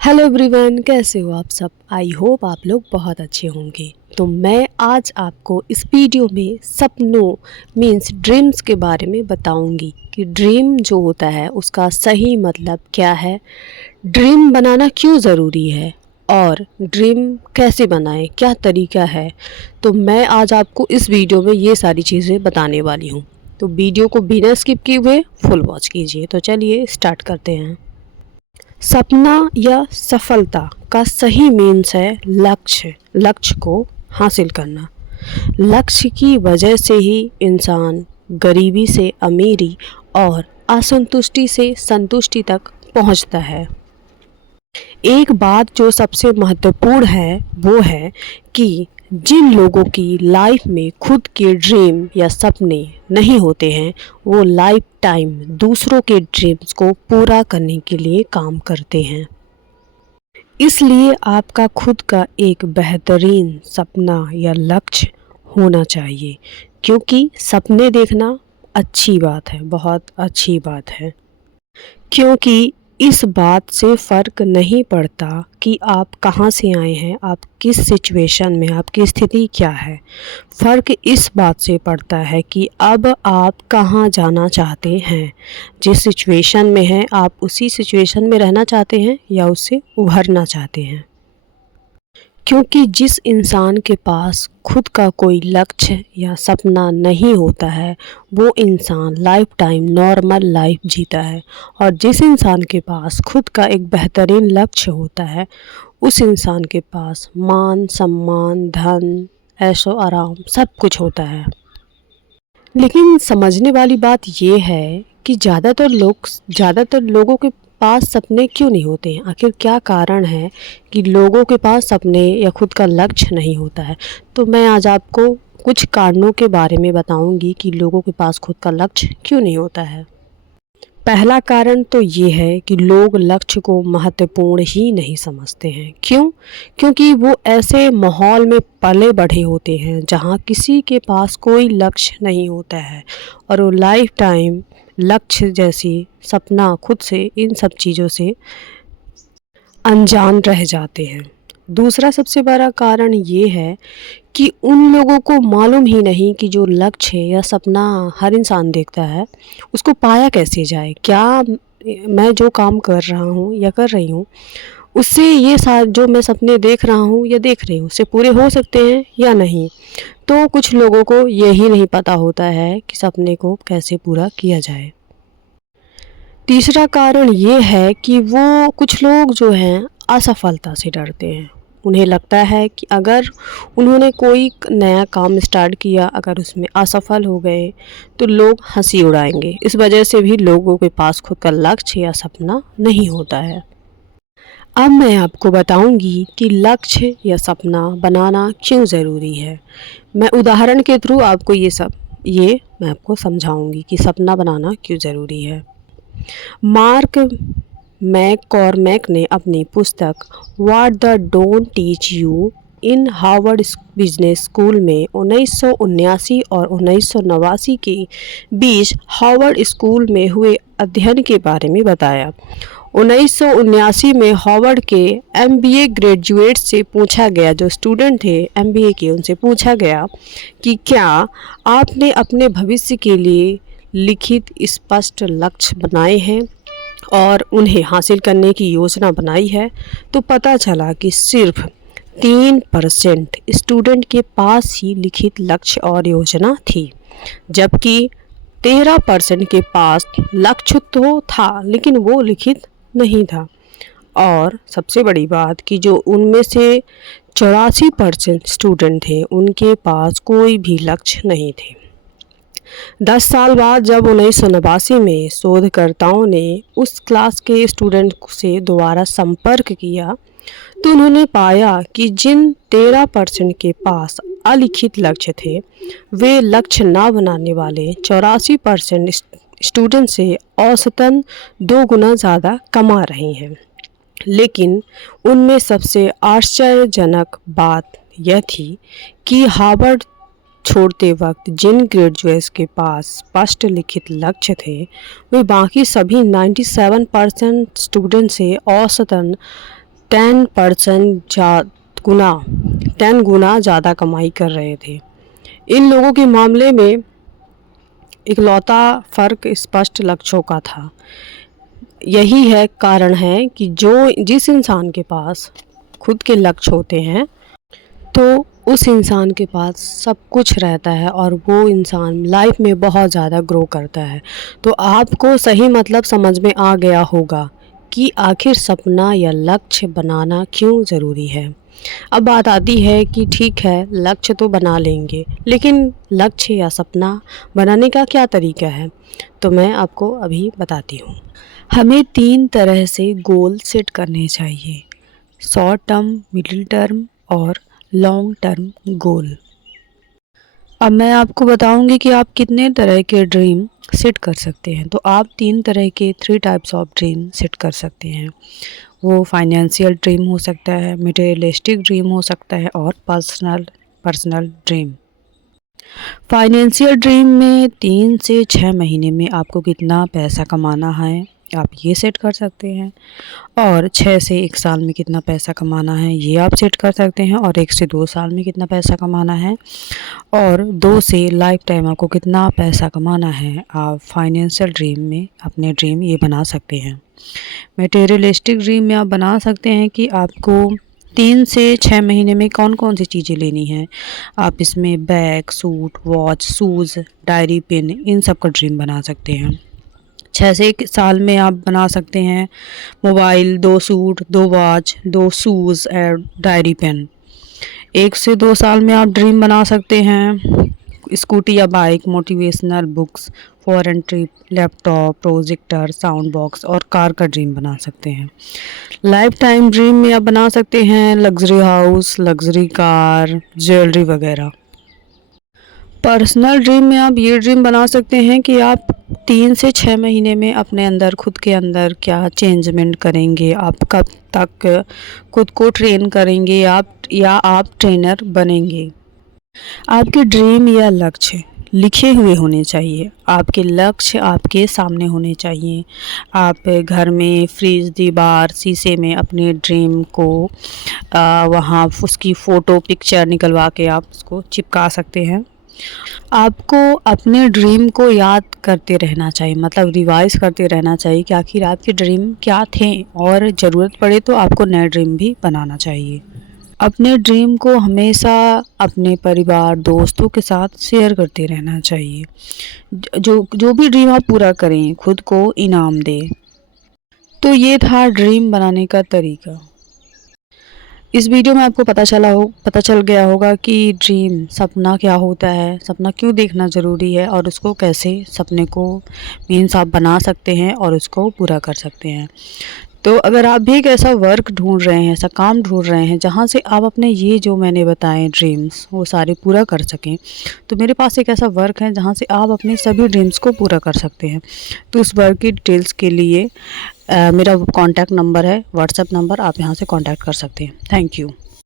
Hello everyone, कैसे हो आप सब। आई होप आप लोग बहुत अच्छे होंगे। तो मैं आज आपको इस वीडियो में सपनों मीन्स ड्रीम्स के बारे में बताऊंगी कि ड्रीम जो होता है उसका सही मतलब क्या है, ड्रीम बनाना क्यों ज़रूरी है और ड्रीम कैसे बनाएं, क्या तरीका है। तो मैं आज आपको इस वीडियो में ये सारी चीज़ें बताने वाली हूँ। तो वीडियो को बिना स्किप किए हुए फुल वॉच कीजिए। तो चलिए स्टार्ट करते हैं। सपना या सफलता का सही मीन्स है लक्ष्य को हासिल करना। लक्ष्य की वजह से ही इंसान गरीबी से अमीरी और असंतुष्टि से संतुष्टि तक पहुंचता है। एक बात जो सबसे महत्वपूर्ण है वो है कि जिन लोगों की लाइफ में खुद के ड्रीम या सपने नहीं होते हैं वो लाइफ टाइम दूसरों के ड्रीम्स को पूरा करने के लिए काम करते हैं। इसलिए आपका खुद का एक बेहतरीन सपना या लक्ष्य होना चाहिए, क्योंकि सपने देखना अच्छी बात है, बहुत अच्छी बात है। क्योंकि इस बात से फ़र्क नहीं पड़ता कि आप कहाँ से आए हैं, आप किस सिचुएशन में, आपकी स्थिति क्या है। फ़र्क इस बात से पड़ता है कि अब आप कहाँ जाना चाहते हैं। जिस सिचुएशन में हैं आप उसी सिचुएशन में रहना चाहते हैं या उससे उभरना चाहते हैं। क्योंकि जिस इंसान के पास खुद का कोई लक्ष्य या सपना नहीं होता है वो इंसान लाइफ टाइम नॉर्मल लाइफ जीता है, और जिस इंसान के पास खुद का एक बेहतरीन लक्ष्य होता है उस इंसान के पास मान सम्मान, धन, ऐशो आराम सब कुछ होता है। लेकिन समझने वाली बात ये है कि ज़्यादातर लोगों के पास सपने क्यों नहीं होते हैं। आखिर क्या कारण है कि लोगों के पास सपने या खुद का लक्ष्य नहीं होता है। तो मैं आज आपको कुछ कारणों के बारे में बताऊंगी कि लोगों के पास खुद का लक्ष्य क्यों नहीं होता है। पहला कारण तो ये है कि लोग लक्ष्य को महत्वपूर्ण ही नहीं समझते हैं। क्यों? क्योंकि वो ऐसे माहौल में पले बढ़े होते हैं जहाँ किसी के पास कोई लक्ष्य नहीं होता है और वो लाइफ टाइम लक्ष्य जैसी सपना खुद से इन सब चीज़ों से अनजान रह जाते हैं। दूसरा सबसे बड़ा कारण ये है कि उन लोगों को मालूम ही नहीं कि जो लक्ष्य या सपना हर इंसान देखता है उसको पाया कैसे जाए। क्या मैं जो काम कर रहा हूँ या कर रही हूँ उससे ये जो मैं सपने देख रहा हूँ या देख रही हूँ उससे पूरे हो सकते हैं या नहीं। तो कुछ लोगों को यही नहीं पता होता है कि सपने को कैसे पूरा किया जाए। तीसरा कारण ये है कि वो कुछ लोग जो हैं असफलता से डरते हैं। उन्हें लगता है कि अगर उन्होंने कोई नया काम स्टार्ट किया, अगर उसमें असफल हो गए तो लोग हंसी उड़ाएंगे। इस वजह से भी लोगों के पास खुद का लक्ष्य या सपना नहीं होता है। अब मैं आपको बताऊंगी कि लक्ष्य या सपना बनाना क्यों ज़रूरी है। मैं उदाहरण के थ्रू आपको ये मैं आपको समझाऊंगी कि सपना बनाना क्यों ज़रूरी है। मार्क मैककॉर्मैक ने अपनी पुस्तक what the don't teach you in Harvard business school में 1979 और 1989 के बीच हार्वर्ड स्कूल में हुए अध्ययन के बारे में बताया। 1979 में हार्वर्ड के एमबीए ग्रेजुएट से पूछा गया, जो स्टूडेंट थे एमबीए के, उनसे पूछा गया कि क्या आपने अपने भविष्य के लिए लिखित स्पष्ट लक्ष्य बनाए हैं और उन्हें हासिल करने की योजना बनाई है। तो पता चला कि सिर्फ 3% स्टूडेंट के पास ही लिखित लक्ष्य और योजना थी, जबकि 13% के पास लक्ष्य तो था लेकिन वो लिखित नहीं था। और सबसे बड़ी बात कि जो उनमें से 84% स्टूडेंट थे उनके पास कोई भी लक्ष्य नहीं थे। 10 साल बाद जब 1989 में शोधकर्ताओं ने उस क्लास के स्टूडेंट से दोबारा संपर्क किया तो उन्होंने पाया कि जिन 13% के पास अलिखित लक्ष्य थे वे लक्ष्य ना बनाने वाले 84% स्टूडेंट से औसतन 2 गुना ज़्यादा कमा रहे हैं। लेकिन उनमें सबसे आश्चर्यजनक बात यह थी कि हार्वर्ड छोड़ते वक्त जिन ग्रेजुएट्स के पास स्पष्ट लिखित लक्ष्य थे वे बाकी सभी 97% स्टूडेंट से औसतन 10 गुना ज़्यादा कमाई कर रहे थे। इन लोगों के मामले में इकलौता फ़र्क स्पष्ट लक्ष्यों का था। यही है कारण है कि जिस इंसान के पास खुद के लक्ष्य होते हैं तो उस इंसान के पास सब कुछ रहता है और वो इंसान लाइफ में बहुत ज़्यादा ग्रो करता है। तो आपको सही मतलब समझ में आ गया होगा कि आखिर सपना या लक्ष्य बनाना क्यों ज़रूरी है। अब बात आती है कि ठीक है, लक्ष्य तो बना लेंगे, लेकिन लक्ष्य या सपना बनाने का क्या तरीका है? तो मैं आपको अभी बताती हूँ। हमें 3 तरह से गोल सेट करने चाहिए: शॉर्ट टर्म, मिडिल टर्म और लॉन्ग टर्म गोल। अब मैं आपको बताऊंगी कि आप कितने तरह के ड्रीम सेट कर सकते हैं। तो आप 3 तरह के 3 टाइप्स ऑफ ड्रीम सेट कर सकते हैं। वो फाइनेंशियल ड्रीम हो सकता है, मटेरियलिस्टिक ड्रीम हो सकता है और पर्सनल ड्रीम। फाइनेंशियल ड्रीम में 3 से 6 महीने में आपको कितना पैसा कमाना है, आप ये सेट कर सकते हैं। और 6 से 1 साल में कितना पैसा कमाना है, ये आप सेट कर सकते हैं। और 1 से 2 साल में कितना पैसा कमाना है, और 2 से लाइफ टाइम आपको कितना पैसा कमाना है। आप फाइनेंशियल ड्रीम में अपने ड्रीम ये बना सकते हैं। मटेरियलिस्टिक ड्रीम में आप बना सकते हैं कि आपको 3 से 6 महीने में कौन कौन सी चीज़ें लेनी है। आप इसमें bag, suit, watch, shoes, diary, pen, इन सब का ड्रीम बना सकते हैं। 6 से 1 साल में आप बना सकते हैं मोबाइल, 2 सूट, 2 वॉच, 2 शूज़ और डायरी, पेन। 1 से 2 साल में आप ड्रीम बना सकते हैं स्कूटी या bike, motivational books, foreign trip, laptop, projector, sound box और कार का ड्रीम बना सकते हैं। लाइफ टाइम ड्रीम में आप बना सकते हैं luxury house, luxury car, jewellery वगैरह। पर्सनल ड्रीम में आप ये ड्रीम बना सकते हैं कि आप 3 से 6 महीने में अपने अंदर, खुद के अंदर क्या चेंजमेंट करेंगे, आप कब तक खुद को ट्रेन करेंगे या आप ट्रेनर बनेंगे। आपके ड्रीम या लक्ष्य लिखे हुए होने चाहिए। आपके लक्ष्य आपके सामने होने चाहिए। आप घर में फ्रिज, दीवार, शीशे में अपने ड्रीम को वहाँ उसकी फ़ोटो पिक्चर निकलवा के आप उसको चिपका सकते हैं। आपको अपने ड्रीम को याद करते रहना चाहिए, मतलब रिवाइज़ करते रहना चाहिए कि आखिर आपके ड्रीम क्या थे, और ज़रूरत पड़े तो आपको नए ड्रीम भी बनाना चाहिए। अपने ड्रीम को हमेशा अपने परिवार, दोस्तों के साथ शेयर करते रहना चाहिए। जो भी ड्रीम आप पूरा करें, खुद को इनाम दें। तो ये था ड्रीम बनाने का तरीका। इस वीडियो में आपको पता चल गया होगा कि ड्रीम, सपना क्या होता है, सपना क्यों देखना ज़रूरी है, और उसको कैसे, सपने को मीन्स आप बना सकते हैं और उसको पूरा कर सकते हैं। तो अगर आप भी एक ऐसा वर्क ढूंढ रहे हैं, ऐसा काम ढूंढ रहे हैं जहां से आप अपने ये जो मैंने बताए ड्रीम्स वो सारे पूरा कर सकें, तो मेरे पास एक ऐसा वर्क है जहां से आप अपने सभी ड्रीम्स को पूरा कर सकते हैं। तो उस वर्क की डिटेल्स के लिए मेरा कॉन्टैक्ट नंबर है, व्हाट्सएप नंबर, आप यहां से कॉन्टैक्ट कर सकते हैं। Thank you.